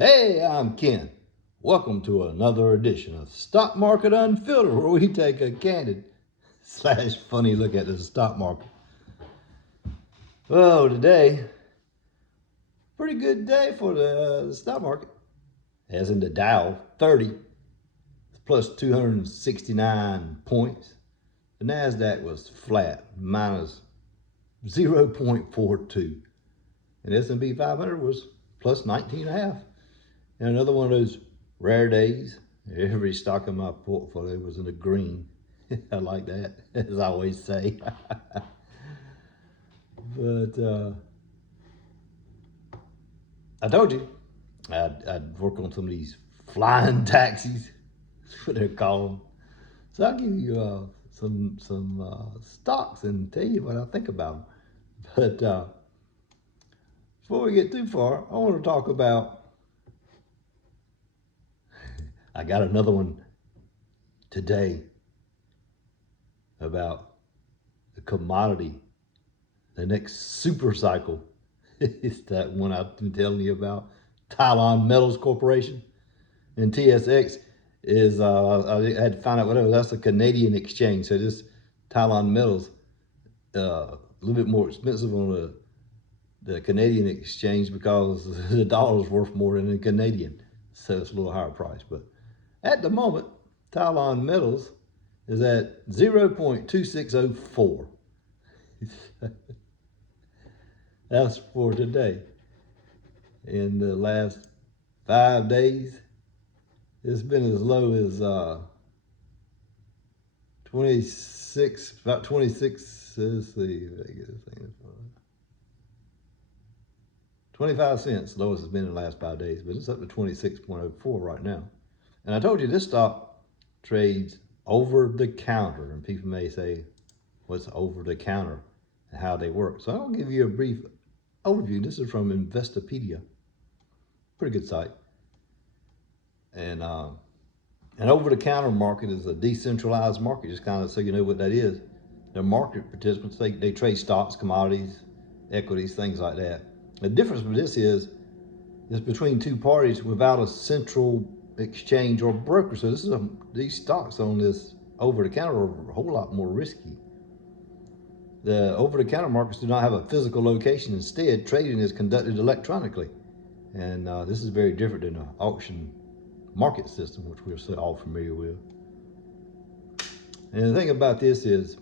Hey, I'm Ken. Welcome to another edition of Stock Market Unfiltered, where we take a candid / funny look at the stock market. Well, today, pretty good day for the stock market. As in the Dow 30, plus 269 points. The NASDAQ was flat, minus 0.42. And S&P 500 was plus 19.5. And another one of those rare days, every stock in my portfolio was in the green. I like that, as I always say. But I told you I'd work on some of these flying taxis. That's what they're called. So I'll give you some stocks and tell you what I think about them. But before we get too far, I want to talk about. I got another one today about the commodity, the next super cycle. It's that one I've been telling you about, Thailand Metals Corporation. And TSX is, I had to find out whatever, that's a Canadian exchange. So this Thailand Metals, a little bit more expensive on the Canadian exchange because the dollar's worth more than the Canadian. So it's a little higher price. But at the moment, Thailand Metals is at 0.2604. That's for today. In the last 5 days, it's been as low as 26, about 26, let's see, 25 cents, lowest it's been in the last 5 days, but it's up to 26.04 right now. And I told you this stock trades over the counter, and people may say, what's over the counter and how they work? So I'll give you a brief overview. This is from Investopedia, pretty good site. And an over-the-counter market is a decentralized market, just kind of so you know what that is. The market participants, they trade stocks, commodities, equities, things like that. The difference with this is between two parties without a central exchange or broker. So these stocks on this over-the-counter are a whole lot more risky. The over-the-counter markets do not have a physical location. Instead, trading is conducted electronically. And this is very different than an auction market system, which we're all familiar with. And the thing about this is,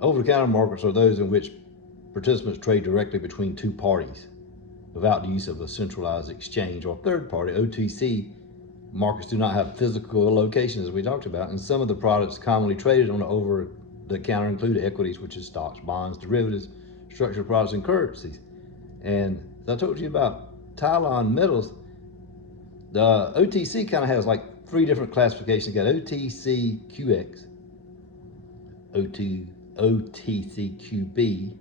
over-the-counter markets are those in which participants trade directly between two parties without the use of a centralized exchange or third party. OTC markets do not have physical locations, as we talked about, and some of the products commonly traded on the over-the-counter include equities, which is stocks, bonds, derivatives, structured products, and currencies. And as I told you about Thailand Metals, the OTC kind of has like 3 different classifications. You got OTCQX, OTCQB,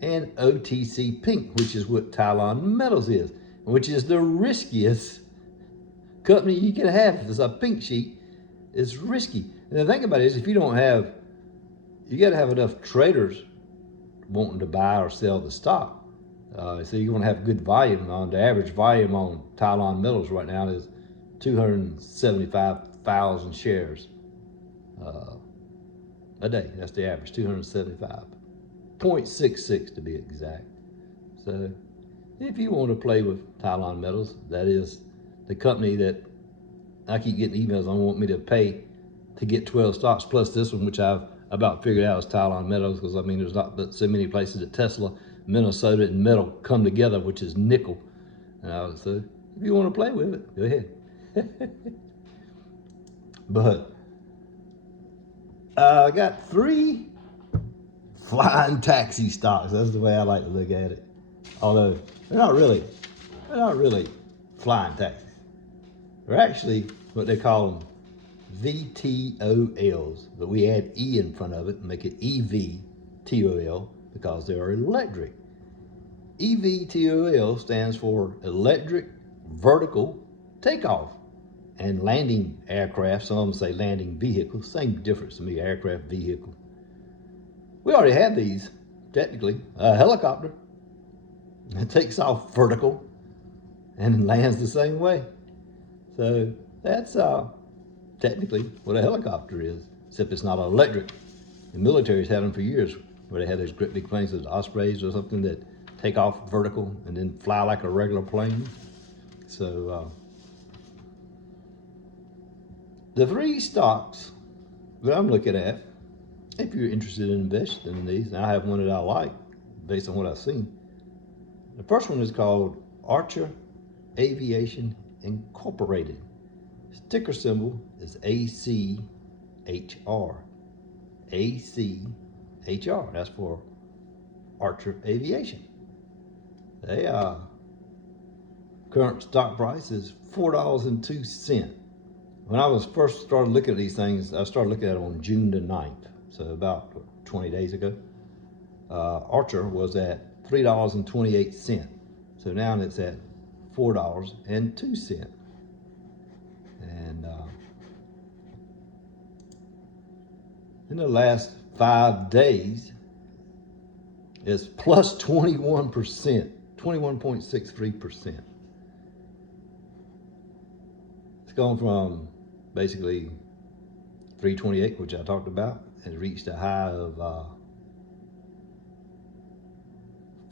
and OTC Pink, which is what Thailand Metals is, which is the riskiest company you can have. If it's a pink sheet, it's risky. And the thing about it is, if you don't have, you got to have enough traders wanting to buy or sell the stock. So you're going to have good volume. The average volume on Thailand Metals right now is 275,000 shares a day. That's the average, 275.66 to be exact. So if you want to play with Thailand Metals, that is the company that I keep getting emails on, want me to pay to get 12 stocks plus this one, which I've about figured out is Thailand Metals, because I mean there's not so many places that Tesla, Minnesota, and metal come together, which is nickel. So if you want to play with it, go ahead. But I got 3 flying taxi stocks. That's the way I like to look at it. Although they're not really flying taxis. They're actually what they call them VTOLs, but we add E in front of it and make it EVTOL because they are electric. EVTOL stands for electric vertical takeoff and landing aircraft. Some of them say landing vehicles. Same difference to me, aircraft, vehicle. We already have these, technically. A helicopter, it takes off vertical. and lands the same way. So that's technically what a helicopter is, except it's not electric. The military's had them for years, where they had those great big planes, those Ospreys or something, that take off vertical and then fly like a regular plane. So the three stocks that I'm looking at, if you're interested in investing in these, and I have one that I like based on what I've seen. The first one is called Archer Aviation Incorporated. Ticker symbol is ACHR. ACHR. That's for Archer Aviation. They current stock price is $4.02. When I was first started looking at these things, I started looking at them on June the 9th, so about 20 days ago. Archer was at $3.28. So now it's at $4.02. And in the last 5 days, it's plus 21%, 21.63%. It's gone from basically 328, which I talked about, and reached a high of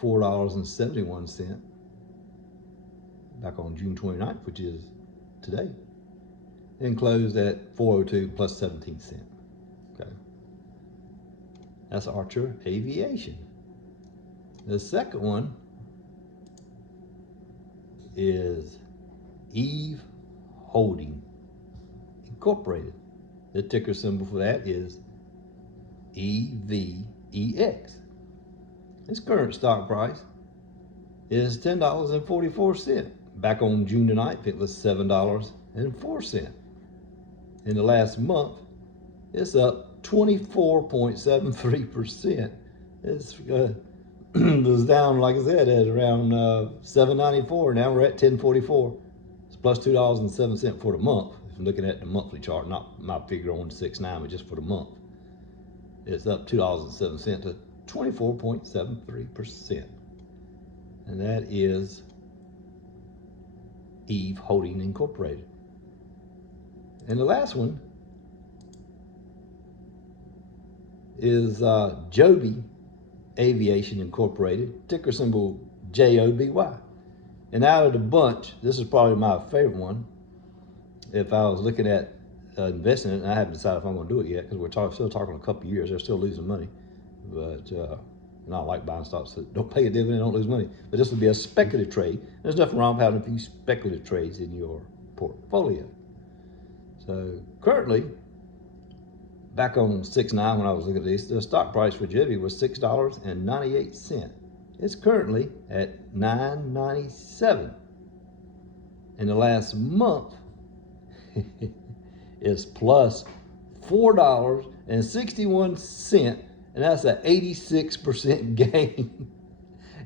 $4.71 back on June 29th, which is today, and closed at 402 plus 17 cents. Okay, that's Archer Aviation. The second one is Eve Holding Incorporated. The ticker symbol for that is EVEX. Its current stock price is $10.44. Back on June the 9th, it was $7.04. In the last month, it's up 24.73%. It's it was down, like I said, at around $7.94. Now we're at $10.44. It's plus $2.07 for the month. If I'm looking at the monthly chart, not my figure on 6/9, but just for the month, it's up $2.07 to 24.73%. And that is Eve Holding Incorporated. And the last one is Joby Aviation Incorporated, ticker symbol JOBY. And out of the bunch, this is probably my favorite one. If I was looking at investing in it, and I haven't decided if I'm going to do it yet, because we're still talking a couple of years, they're still losing money. But and I like buying stocks that don't pay a dividend, don't lose money. But this would be a speculative trade. There's nothing wrong with having a few speculative trades in your portfolio. So currently, back on 6/9 when I was looking at this, the stock price for Joby was $6.98. It's currently at $9.97. In the last month, it's plus $4.61, and that's an 86% gain.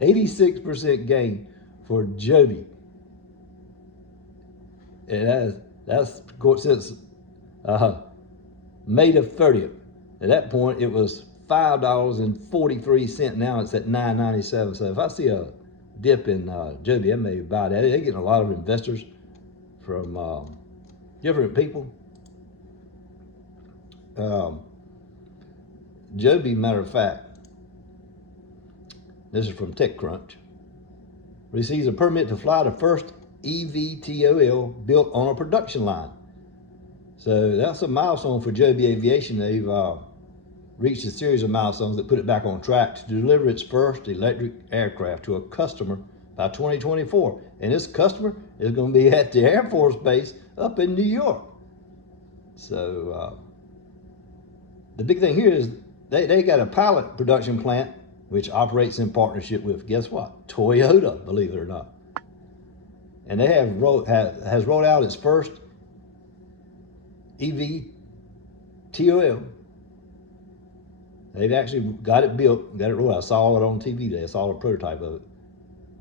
86% gain for Joby. And that's since May the 30th. At that point, it was $5.43. Now it's at $9.97. So if I see a dip in Joby, I may buy that. They're getting a lot of investors from different people. Joby, matter of fact, this is from TechCrunch, receives a permit to fly the first eVTOL built on a production line. So that's a milestone for Joby Aviation. They've reached a series of milestones that put it back on track to deliver its first electric aircraft to a customer by 2024. And this customer is going to be at the Air Force Base up in New York. So the big thing here is they got a pilot production plant which operates in partnership with, guess what? Toyota, believe it or not. And they has rolled out its first eVTOL. They've actually got it built, got it rolled out. I saw it on TV today. I saw a prototype of it.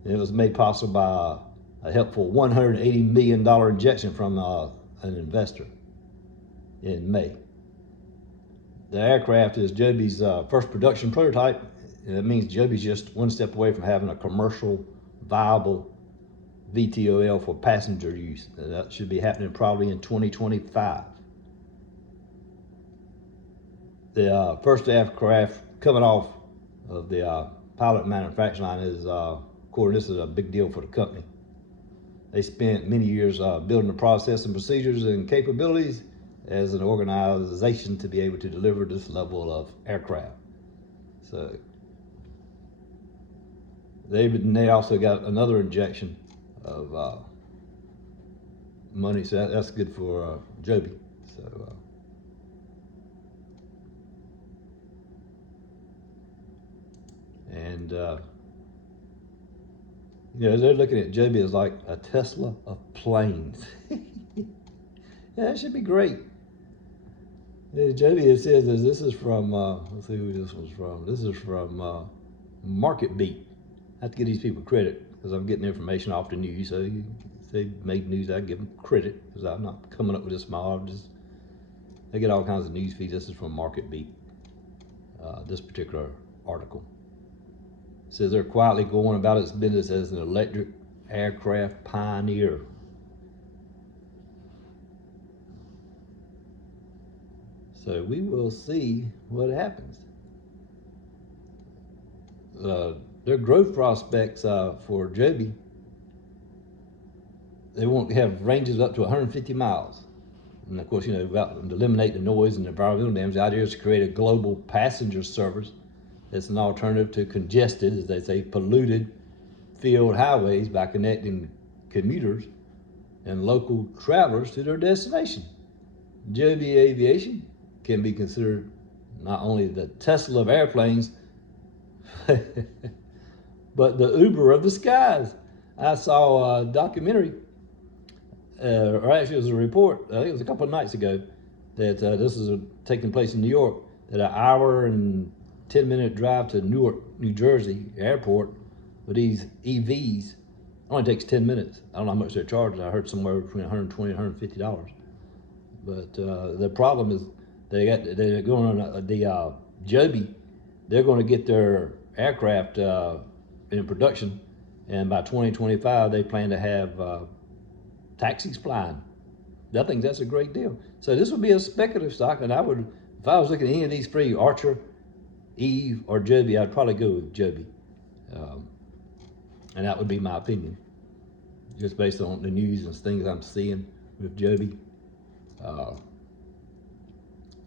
And it was made possible by a helpful $180 million injection from an investor in May. The aircraft is Joby's first production prototype. And that means Joby's just one step away from having a commercial, viable VTOL for passenger use. That should be happening probably in 2025. The first aircraft coming off of the pilot manufacturing line is, according, this is a big deal for the company. They spent many years building the process and procedures and capabilities as an organization to be able to deliver this level of aircraft. So they also got another injection of money, so that's good for Joby. So you know, they're looking at Joby as like a Tesla of planes. Yeah, that should be great. Joby, it says this is from, let's see who this one's from. This is from MarketBeat. I have to give these people credit because I'm getting information off the news. So if they made news, I give them credit because I'm not coming up with this small. They get all kinds of news feeds. This is from MarketBeat, this particular article. It says they're quietly going about its business as an electric aircraft pioneer. So we will see what happens. Their growth prospects for Joby, they won't have ranges up to 150 miles. And of course, you know, about to eliminate the noise and environmental damage, the idea is to create a global passenger service that's an alternative to congested, as they say, polluted field highways by connecting commuters and local travelers to their destination. Joby Aviation can be considered not only the Tesla of airplanes, but the Uber of the skies. I saw a documentary, or actually it was a report, I think it was a couple of nights ago, that this is taking place in New York, that an hour and 10-minute drive to Newark, New Jersey airport with these EVs only takes 10 minutes. I don't know how much they're charging. I heard somewhere between $120 and $150. But the problem is they're going on the Joby. They're going to get their aircraft in production, and by 2025 they plan to have taxis flying. I think that's a great deal. So this would be a speculative stock, and I would, if I was looking at any of these three, Archer, Eve, or Joby, I'd probably go with Joby. And that would be my opinion, just based on the news and things I'm seeing with Joby.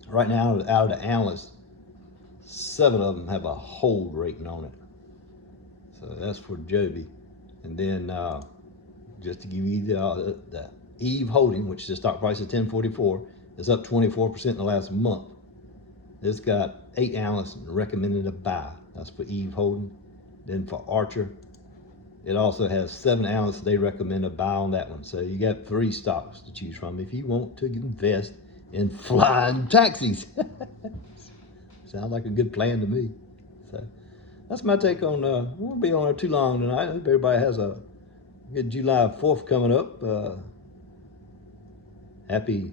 Right now, out of the analysts, 7 of them have a hold rating on it. So that's for Joby. And then just to give you the Eve holding, which the stock price is 1044, is up 24% in the last month. It's got 8 analysts recommended a buy. That's for Eve holding. Then for Archer, it also has 7 analysts, they recommend a buy on that one. So you got 3 stocks to choose from if you want to invest in flying taxis. Sounds like a good plan to me. So that's my take on, I won't be on it too long tonight. I hope everybody has a good July 4th coming up. Happy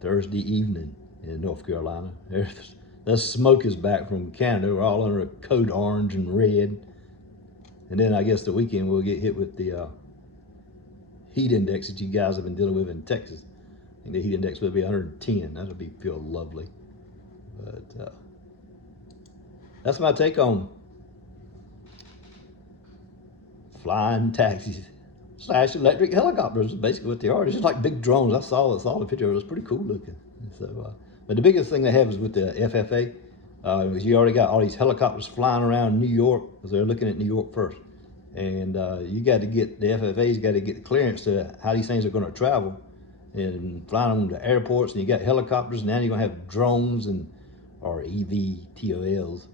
Thursday evening in North Carolina. The smoke is back from Canada. We're all under code orange and red. And then I guess the weekend we'll get hit with the heat index that you guys have been dealing with in Texas. I think the heat index will be 110. That'll feel lovely. But that's my take on flying taxis / electric helicopters. Is basically what they are. It's just like big drones. I saw the picture. It was pretty cool looking. So, but the biggest thing they have is with the FFA. Because you already got all these helicopters flying around New York, because they're looking at New York first. And you got to get, the FFA's got to get the clearance to how these things are going to travel and flying them to airports. And you got helicopters, and now you're going to have drones or EVTOLs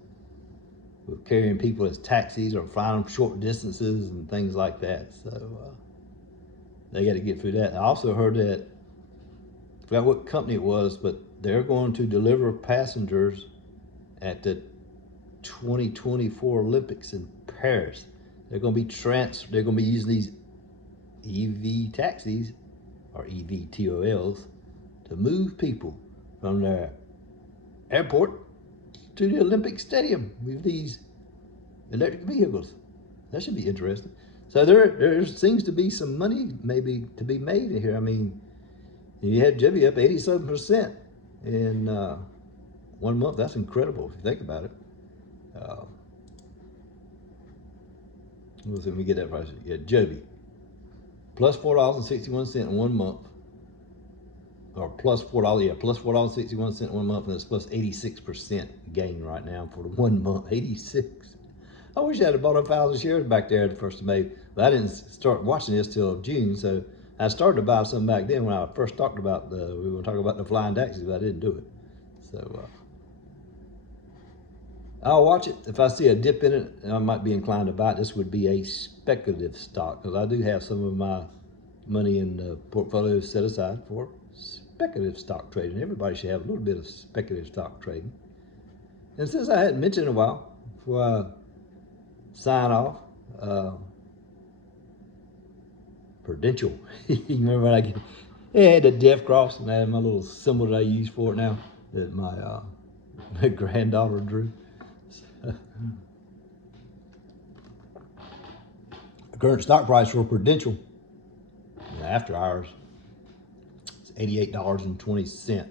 with carrying people as taxis or flying them short distances and things like that. So they got to get through that. I also heard that, I forgot what company it was, but they're going to deliver passengers at the 2024 Olympics in Paris. They're going to be using these EV taxis or EVTOLs to move people from their airport to the Olympic Stadium with these electric vehicles. That should be interesting. So there seems to be some money maybe to be made here. I mean, you had Jibby up 87% in 1 month. That's incredible if you think about it. Let me get that price. Yeah, Joby. Plus $4.61 in 1 month. Or plus $4, yeah, plus $4.61 in 1 month, and it's plus 86% gain right now for the 1 month. 86. I wish I had bought 1,000 shares back there at the 1st of May, but I didn't start watching this till June, so I started to buy some back then when I first talked about we were talking about the flying taxis, but I didn't do it. So I'll watch it. If I see a dip in it, I might be inclined to buy it. This would be a speculative stock because I do have some of my money in the portfolio set aside for speculative stock trading. Everybody should have a little bit of speculative stock trading. And since I hadn't mentioned in a while, before I sign off, Prudential. You remember when I had the death cross, and I had my little symbol that I use for it now that my granddaughter drew. The current stock price for Prudential after hours is $88.20.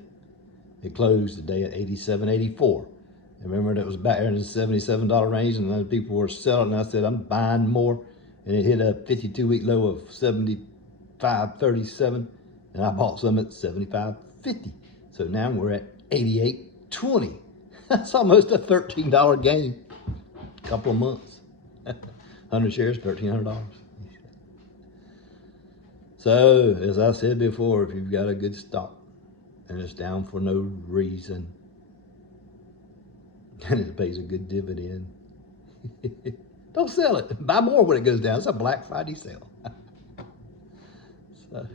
It closed today at $87.84. And remember that was back there in the $77 range, and then people were selling, and I said I'm buying more, and it hit a 52-week low of $75.37, and I bought some at $75.50. So now we're at $88.20. That's almost a $13 gain. A couple of months. 100 shares, $1,300. So, as I said before, if you've got a good stock and it's down for no reason, and it pays a good dividend, don't sell it. Buy more when it goes down. It's a Black Friday sale. So,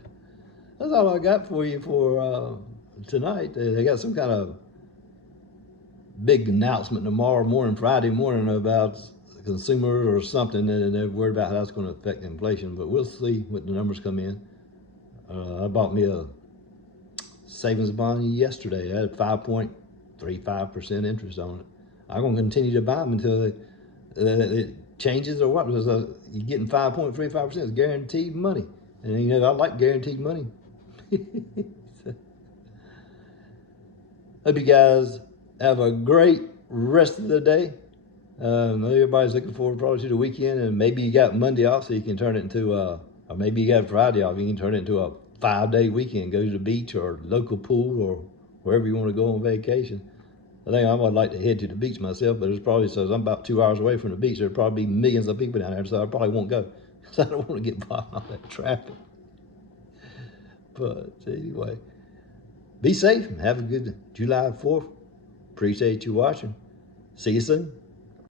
that's all I got for you for tonight. They got some kind of big announcement tomorrow morning, Friday morning, about consumers or something, and they're worried about how that's going to affect inflation. But we'll see what the numbers come in. I bought me a savings bond yesterday. I had 5.35% interest on it. I'm going to continue to buy them until it changes or what, because you're getting 5.35%. It's guaranteed money. And you know, I like guaranteed money. So, hope you guys have a great rest of the day. Everybody's looking forward probably to the weekend, and maybe you got Monday off so you can turn it into or maybe you got Friday off. You can turn it into a 5-day weekend. Go to the beach or local pool or wherever you want to go on vacation. I think I would like to head to the beach myself, but it's probably, so I'm about 2 hours away from the beach. There'll probably be millions of people down there, so I probably won't go because I don't want to get involved in all that traffic. But anyway, be safe and have a good July 4th. Appreciate you watching. See you soon.